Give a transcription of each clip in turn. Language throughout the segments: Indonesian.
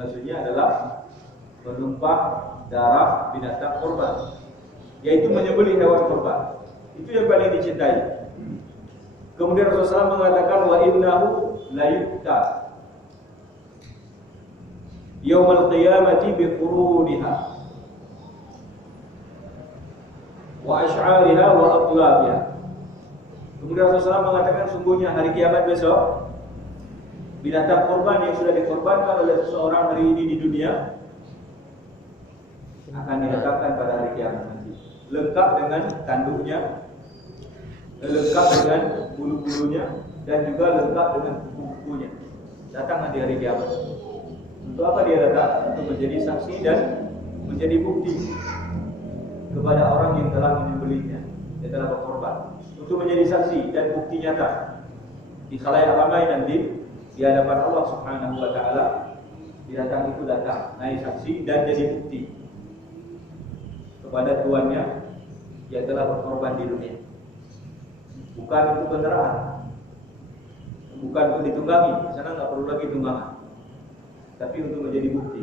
maksudnya adalah menumpah darah binatang kurban, yaitu menyembelih hewan kurban. Itu yang paling dicintai. Kemudian Rasulullah mengatakan wa innahu la yu'ta yaumal qiyamati bi quruniha wa asy'ariha wa atlabiha. Kemudian Rasulullah mengatakan sungguhnya hari kiamat besok binatang kurban yang sudah dikorbankan oleh seseorang hari ini di dunia akan didatangkan pada hari kiamat nanti, lengkap dengan tanduknya, lengkap dengan bulu-bulunya, dan juga lengkap dengan kuku-kukunya. Datang nanti hari kiamat. Untuk apa dia datang? Untuk menjadi saksi dan menjadi bukti kepada orang yang telah menyembelihnya, yang telah berkorban. Untuk menjadi saksi dan bukti nyata di khalayak ramai nanti di hadapan Allah Subhanahu wa taala. Binatang itu datang naik saksi dan jadi bukti kepada tuannya yang telah berkorban di dunia. Bukan untuk kendaraan, bukan untuk ditunggangi, di sana nggak perlu lagi tunggangan, tapi untuk menjadi bukti.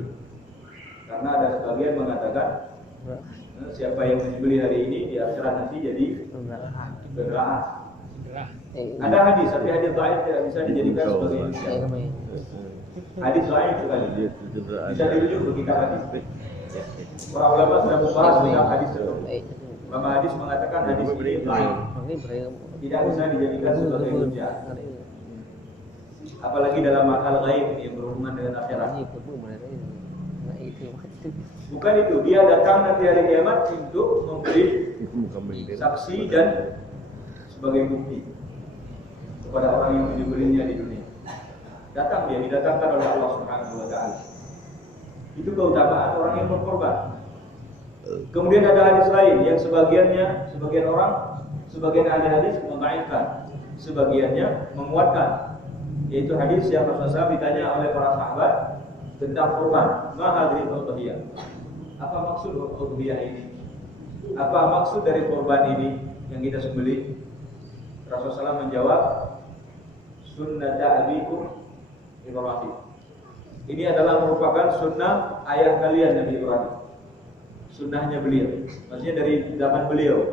Karena ada sebagian mengatakan siapa yang menyembelih hari ini di akhirat nanti jadi kendaraan. Ada hadis, tapi hadis dhaif tidak bisa dijadikan sebagai hujjah. Hadis dhaif sekali, bisa dirujuk ke kitab hadis. Para ulama sudah membahas tentang hadis tersebut. Ulama hadis mengatakan hadis ini dhaif, tidak bisa dijadikan sebagai hujjah. Apalagi dalam hal gaib yang berhubungan dengan akhirat. Bukan itu, dia datang nanti hari kiamat untuk memberi saksi dan sebagai bukti kepada orang yang menyembelihnya di dunia. Datang dia, didatangkan oleh Allah Subhanahu wa taala. Itu keutamaan orang yang berkorban. Kemudian ada hadis lain yang sebagian orang, sebagian ahli hadis mengkaitkan, sebagiannya menguatkan, yaitu hadis yang Rasulullah ditanya oleh para sahabat tentang kurban. Ma hadhil udhiyah? Apa maksud udhiyah ini? Apa maksud dari kurban ini yang kita sembelih? Rasulullah menjawab, sunnata abikum Ibrahim. Ini adalah merupakan sunnah ayah kalian Nabi Ibrahim. Sunnahnya beliau, maksudnya dari zaman beliau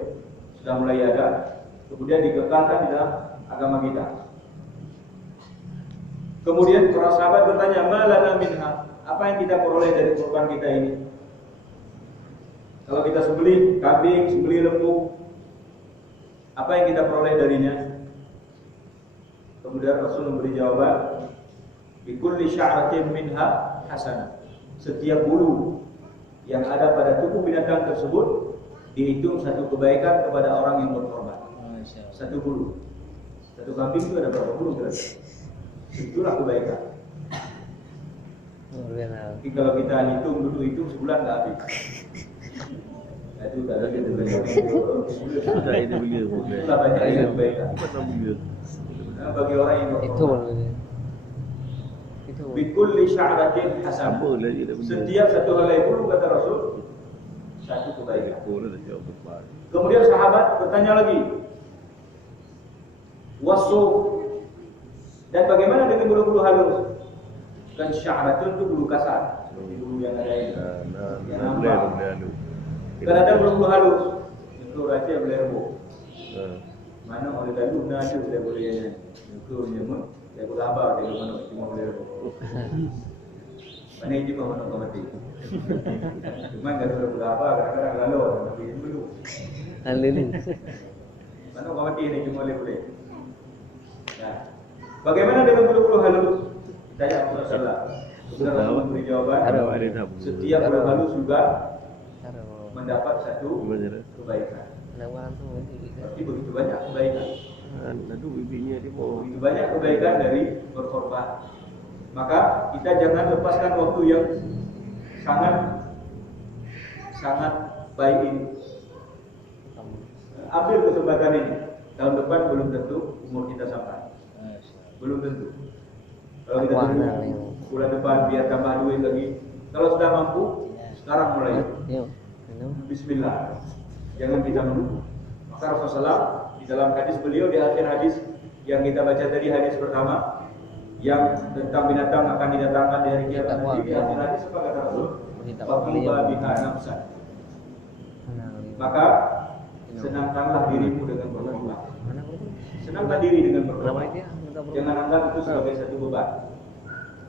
sudah mulai ada, kemudian dikekalkan di dalam agama kita. Kemudian para sahabat bertanya, malana minha? Apa yang kita peroleh dari kurban kita ini? Kalau kita sembelih kambing, sembelih lembu, apa yang kita peroleh darinya? Kemudian Rasul memberi jawaban, bikulli sya'ratin minha hasanah. Setiap bulu yang ada pada tubuh binatang tersebut dihitung satu kebaikan kepada orang yang berkorban. Satu bulu. Satu kambing itu ada berapa bulu berarti? Itulah kebaikan. Tapi kalau kita hitung sebulan nggak habis. Itu udah ada gitu banyak. Sudah ini begitu. Itulah banyak kebaikan. Nah, bagi orang yang berkorban. Bikulli sya'ratin hasanah. Setiap satu helai bulu kata Rasul satu kebaikan. Kemudian sahabat bertanya lagi, wasuf, dan bagaimana dengan bulu-bulu halus? Kan sya'ratun itu bulu kasar, bulu yang ada ini, yang nampak. Kan ada bulu-bulu halus, itu raja boleh rebuk. Mana oleh dalu naju dia boleh itu nyamun. Dia boleh abah, dia boleh cuma boleh rebuk. Mana ini cuma mana kau mati. Cuma kalau boleh abah, kadang-kadang lalu mati dulu. Alilin. Mana kau mati ini cuma boleh. Nah, bagaimana dengan bulu-bulu halus? Tanya Rasulullah. Rasulullah memberi jawaban. Setiap bulu halus juga mendapat satu kebaikan. Berarti begitu banyak kebaikan. Begitu banyak kebaikan dari berkorban. Maka kita jangan lepaskan waktu yang sangat baik ini. Ambil kesempatan ini. Tahun depan belum tentu umur kita sampai. Belum tentu. Kalau kita tunggu bulan depan biar tambah duit lagi. Kalau sudah mampu, sekarang mulai. Bismillah. Jangan kita menunggu. Maka Rasulullah di dalam hadis beliau, di akhir hadis yang kita baca tadi, hadis pertama, yang tentang binatang akan didatangkan di hari kiamat nanti di akhirat apa kata Rasul? Faqiba biha nafsan. Maka senangkanlah dirimu dengan berkorban. Senangkan diri dengan berkorban. Jangan anggap itu sebagai satu beban.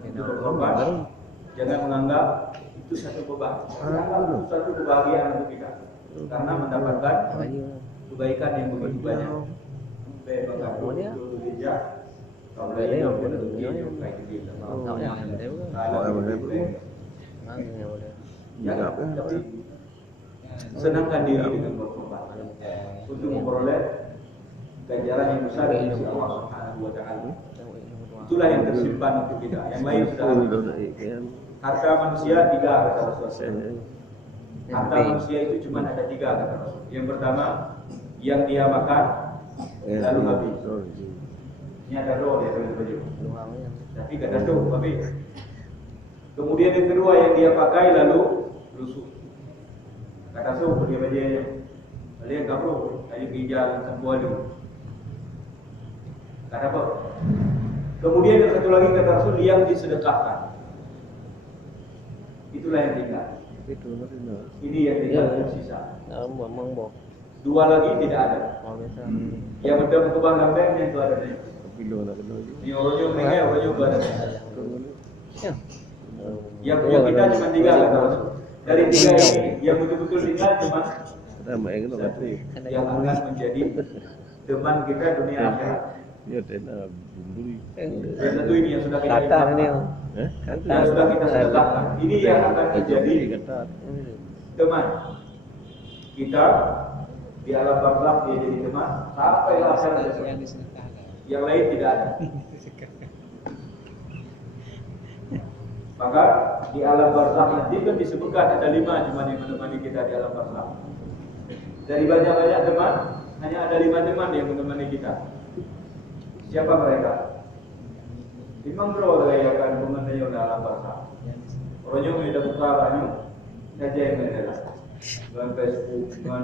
Itu berkorban. Jangan menganggap itu satu beban. Anggap itu satu kebahagiaan untuk kita. Karena mendapatkan kebaikan yang begitu banyak. Senangkan diri dengan berkorban untuk memperoleh ganjaran yang besar dari Allah Subhanahu wa taala. Itulah yang tersimpan untuk kita. Yang lain sudah harta manusia 3 kata Rasulullah. Harta manusia itu cuma ada 3 kata Rasul. Yang pertama yang dia makan lalu habis. Ini ada doa dia tulis baju. Tapi kata doa habis. Kemudian yang kedua yang dia pakai lalu lusuh. Kata so dia baju dia gabro, ayo kijal semua dulu. Kata apa? Kemudian yang satu lagi kata Rasul yang disedekahkan. Itulah yang tinggal. Ini yang tinggal tersisa. 2 lagi tidak ada. Yang betul kebang lambeng yang itu ada. Ini orangnya mereka orangnya ada. Yang punya kita cuma 3 kata Rasul. Dari 3 ini yang betul-betul tinggal cuma yang akan menjadi teman kita dunia akhirat. Ya tena bumburi. Dan tentu ini yang sudah kita yang sudah kita sedekahkan. Ini yang akan menjadi teman kita di alam barzakh. Dia jadi teman sampai akhirat. Yang lain tidak ada. Maka di alam barzakh nanti kan disebutkan ada 5 cuma yang menemani kita di alam barzakh. Dari banyak-banyak teman hanya ada 5 teman yang menemani kita. Siapa mereka? Imam bro yang akan mengenai dalam bahasa. Orangnya sudah buka banyak saja yang ada. Dengan Facebook, dengan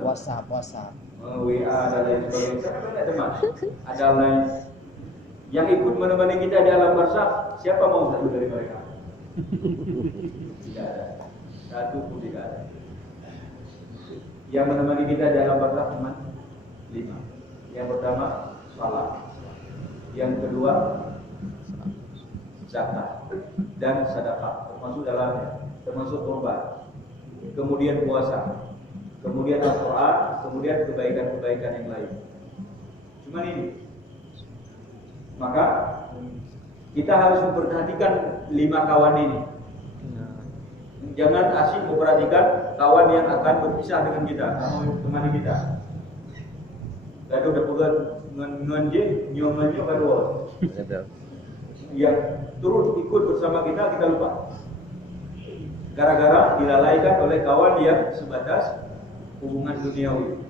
WhatsApp, WA dan lain sebagainya. Siapa ada teman? Ada lain yang ikut menemani kita di alam barzakh. Siapa mau satu dari mereka? Tidak ada. Satu pun tidak ada. Yang menemani kita di alam barzakh cuma 5. Yang pertama salat, yang kedua zakat dan sedekah termasuk dalamnya, termasuk kurban, kemudian puasa, kemudian Al-Quran, kemudian kebaikan-kebaikan yang lain. Cuma ini. Maka kita harus memperhatikan 5 kawan ini. Jangan asyik memperhatikan kawan yang akan berpisah dengan kita, temani kita. Gaduh udah pegang ngenje, nyomannya gaduh. Yang turut ikut bersama kita lupa. Gara-gara dilalaikan oleh kawan yang sebatas hubungan duniawi.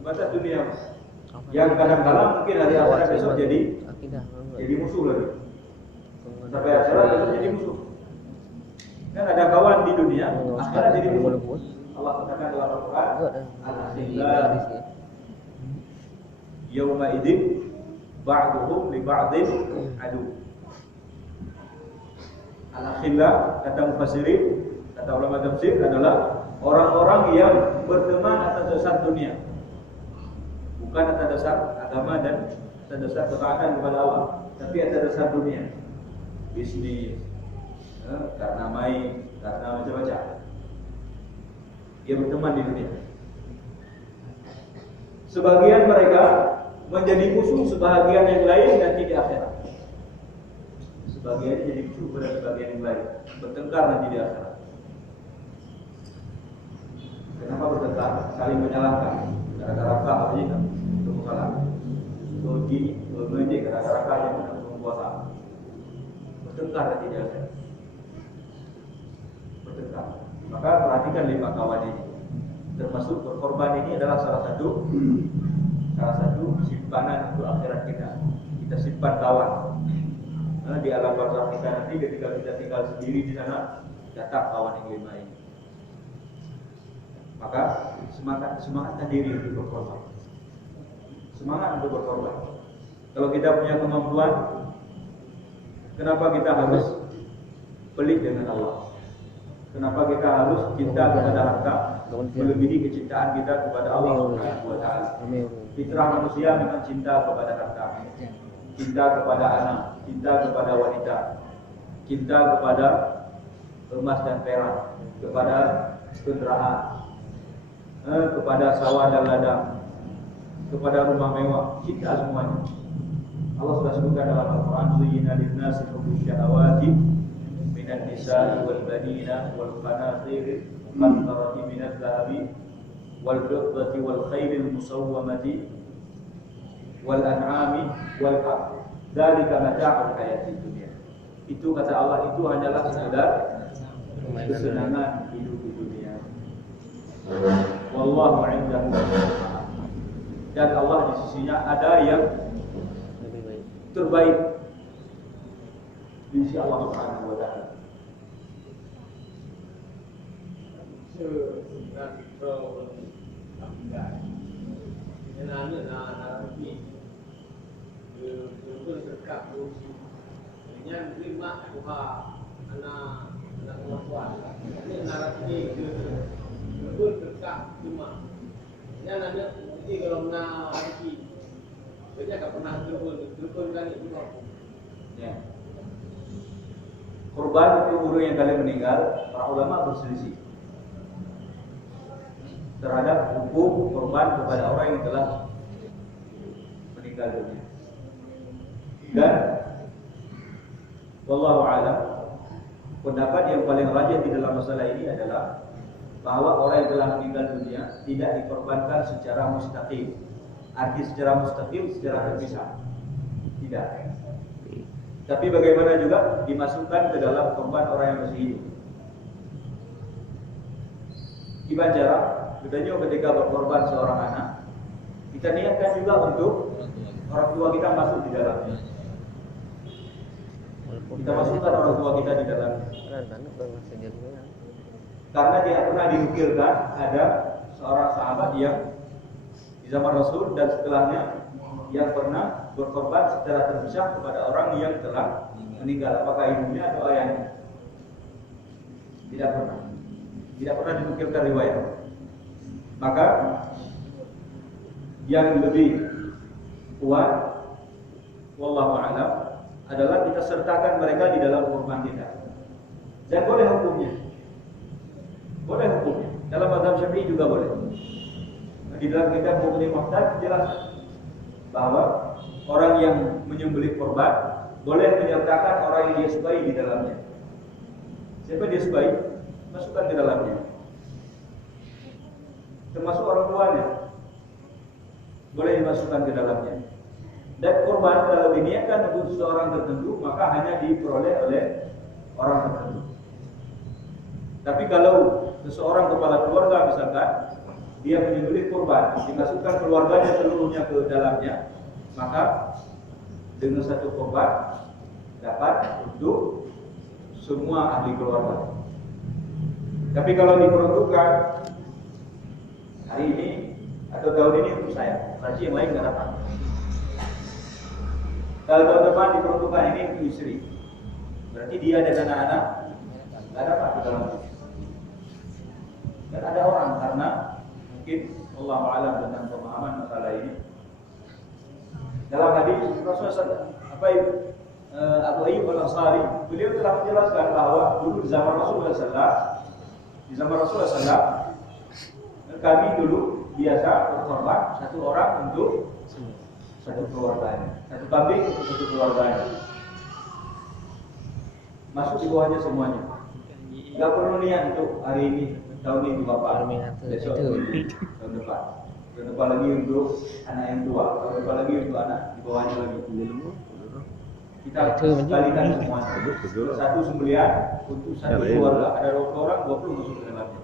Sebatas duniawi. Yang kadang-kadang mungkin hari akhirat besok jadi musuh lagi. Sampai akhirat besok jadi musuh. Kan ada kawan di dunia, akhirat jadi musuh. Allah katakan dalam Al-Quran, Al-Akhillah Yawma idin ba'duhum li ba'din adu. Al-akhillah kata mufassirin, kata ulama tafsir adalah orang-orang yang berteman atas dasar dunia. Bukan atas dasar agama dan atas dasar ketaatan kepada Allah, tapi atas dasar dunia. Bisnis, karena main, karena macam-macam. Dia berteman di dunia. Sebagian mereka menjadi musuh sebagian yang lain nanti di akhirat. Sebagian jadi musuh pada sebagian yang lain, bertengkar nanti di akhirat. Kenapa bertengkar? Saling menyalahkan. Gara-gara apa aja kan? Untuk salah. Doji, doji gara-gara kaya menang puasa. Bertengkar nanti di akhirat. Bertengkar. Maka perhatikan 5 kawan ini. Termasuk berkorban ini adalah salah satu simpanan untuk akhirat kita. Kita simpan kawan. Karena di alam barzakh kita nanti ketika kita tinggal sendiri di sana, datang kawan yang 5 ini. Maka semangatkan diri untuk berkorban. Semangat untuk berkorban. Kalau kita punya kemampuan, kenapa kita harus pelit dengan Allah? Kenapa kita harus cinta kepada harta melebihi kecintaan kita kepada Allah Subhanahu wa taala? Fitrah manusia memang cinta kepada harta, cinta kepada anak, cinta kepada wanita, cinta kepada emas dan perak, kepada kendaraan, kepada sawah dan ladang, kepada rumah mewah, cinta semuanya. Allah sudah sebutkan dalam Al-Quran, "Zuyyina lin-nasi hubbu syahawati minan nisa'i wal banina wal qanatir al-muqantarati minadh dhahabi wal fiddati wal khayril musawwamati wal an'ami wal harth. Dzalika mata'ul hayatid dunya." Itu kata Allah, itu hanyalah sekedar kesenangan hidup di dunia. Wallahu 'indahu dan Allah di sisinya ada yang terbaik di sisi Allah Subhanahu wa taala. Ya. Korban untuk guru yang kalian meninggal, para ulama berselisih terhadap hukum korban kepada orang yang telah meninggal dunia. Dan wallahu a'lam, pendapat yang paling rajih di dalam masalah ini adalah bahwa orang yang telah meninggal dunia tidak dikorbankan secara mustaqim. Arti secara mustaqim, secara terpisah. Tidak. Tapi bagaimana juga dimasukkan ke dalam korban orang yang masih hidup. Gimana cara? Bedanya ketika berkorban seorang anak, kita niatkan juga untuk orang tua kita masuk di dalamnya. Kita masukkan orang tua kita di dalamnya. Karena dia pernah dinukilkan ada seorang sahabat yang di zaman Rasul dan setelahnya yang pernah berkorban secara terpisah kepada orang yang telah meninggal, apakah ibunya atau ayahnya. Tidak pernah dinukilkan riwayat. Maka yang lebih kuat wallahu a'lam adalah kita sertakan mereka di dalam korban kita. Dan boleh hukumnya. Dalam mazhab Syafi'i juga boleh. Di dalam kitab Mughni Muhtaj jelas bahwa orang yang menyembelih korban boleh menyertakan orang yang dia sukai di dalamnya. Siapa dia sukai, masukkan ke dalamnya. Termasuk orang tuanya boleh dimasukkan ke dalamnya. Dan korban kalau diniatkan untuk seseorang tertentu maka hanya diperoleh oleh orang tertentu. Tapi kalau seseorang kepala keluarga misalkan dia menyembelih korban, dimasukkan keluarganya seluruhnya ke dalamnya, maka dengan satu korban dapat untuk semua ahli keluarga. Tapi kalau diperuntukkan hari ini atau tahun ini untuk saya, berarti yang lain nggak dapat. Kalau tahun depan diperuntukkan ini untuk istri, berarti dia dan anak-anak nggak dapat ke dalam itu. Dan ada orang karena mungkin Allah alam tentang pemahaman masalah ini. Dalam hadis Rasulullah Abu Ayyub Al-Ansari, beliau telah menjelaskan bahwa dulu di zaman Rasulullah SAW, kami dulu biasa berkorban satu orang untuk satu keluarganya, satu kambing untuk satu keluarganya. Masuk di bawahnya semuanya. Gak perlu niat untuk hari ini, tahun ini bapak, besok tahun depan lagi untuk anak yang tua, tahun depan lagi untuk anak di bawahnya lagi. Kita kalikan semuanya. Satu sembelihan untuk satu keluarga, ada 20 orang, 20 masuk ke dalamnya.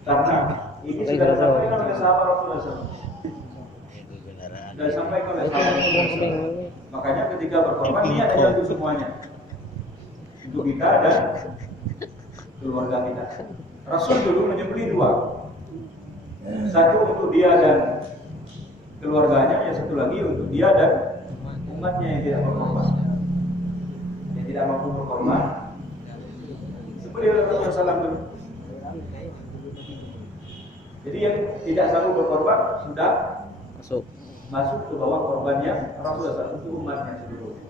Karena ini sudah disampaikan oleh sahabat Rasulullah SAW. Sudah disampaikan oleh sahabat Rasulullah SAW. Makanya ketika berkorban niat aja untuk semuanya, untuk kita dan keluarga kita. Rasul dulu menyembelih 2, satu untuk dia dan keluarganya, yang satu lagi untuk dia dan umatnya yang tidak berkorban. Yang tidak mampu berkorban, seperti Rasulullah SAW dulu. Jadi yang tidak sanggup berkorban sudah Masuk. masuk ke bawah korbannya Rasulullah SAW untuk umatnya seluruhnya.